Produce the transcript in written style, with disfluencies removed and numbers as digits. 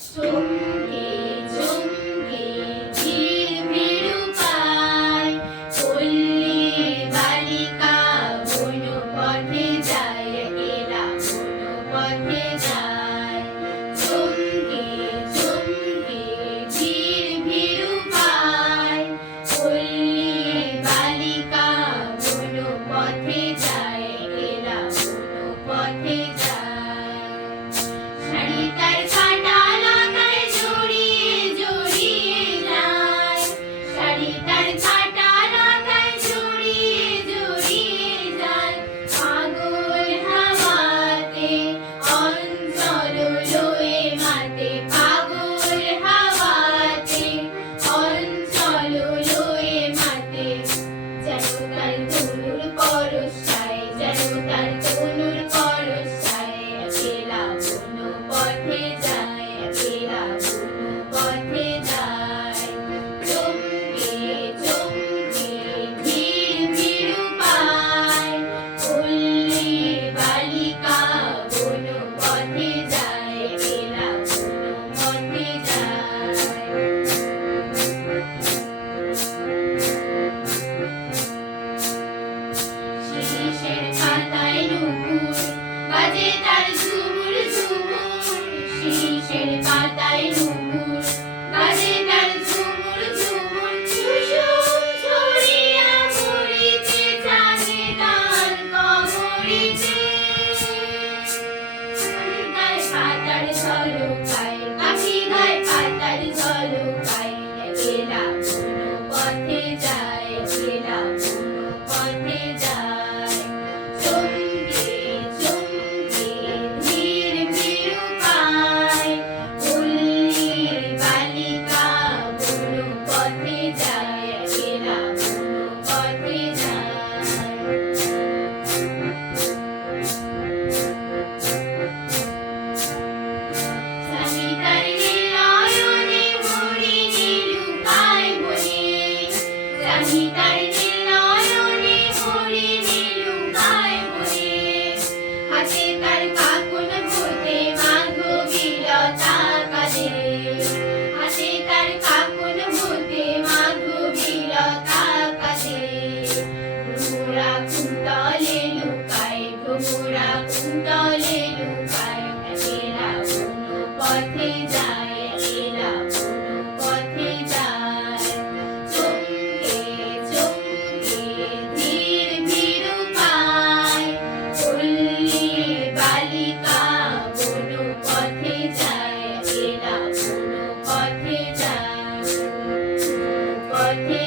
চমকে চমকে ঝিলমিল পায়, পল্লী বালিকা বনপথে যায়, এরা বনপথে যায়। চমকে চমকে ঝিলমিল পায়, পল্লী বালিকা বনপথে যায়, এরা বনপথে যায়। শাড়ি তার কাটা লতায় জড়িয়ে জড়িয়ে যায়, শাড়ি তার কাটা লতায় জড়িয়ে জড়িয়ে যায়। পাগল হাওয়াতে অঞ্চল লয়ে মাতে, পাগল হাওয়াতে অঞ্চল লয়ে মাতে। যেন তার তনুর পরশায়, যেন তার তনুর পরশায়, একেলা বনপথে যায়, একেলা বনপথে যায়। চমকে চমকে ঝিলমিল পায়, পল্লী বালিকা বনপথে যায়, একেলা বনপথে যায়। শিরীষের পাতায় নুপুর বাজে তার ঝুমুর ঝুমুর, শিরীষের পাতায় নুপুর বাজে তার ঝুমুর ঝুমুর। কুসুম ছড়িয়া পড়িতে চাঁদে তার কবরিতে, গায়ে পাতার ঝলকায়, পাখি গায়ে পাতার ঝলকায়, একেলা বনপথে যায়, একেলা বনপথে যায়। চমকে চমকে ঝিলমিল পায়, পল্লী বালিকা বনপথে যায়, একেলা বনপথে যায়। চাহিদার নীলায়নে হরিণী লুকায় বনে, চাহিদার নীলায়নে হরিণী লুকায় বনে। হাতে তার কাকন হতে মাধবী লতা কাঁদে, হাতে তার কাকন হতে মাধবী লতা কাঁদে। ভ্রমরা কুন্তলে লুকায়, ভ্রমরা কুন্তলে লুকায়, একেলা বনপথে যায়, একেলা বনপথে যায়। চমকে চমকে ঝিলমিল পায়, পল্লী বালিকা বনপথে যায়, একেলা বনপথে যায়, বনপথে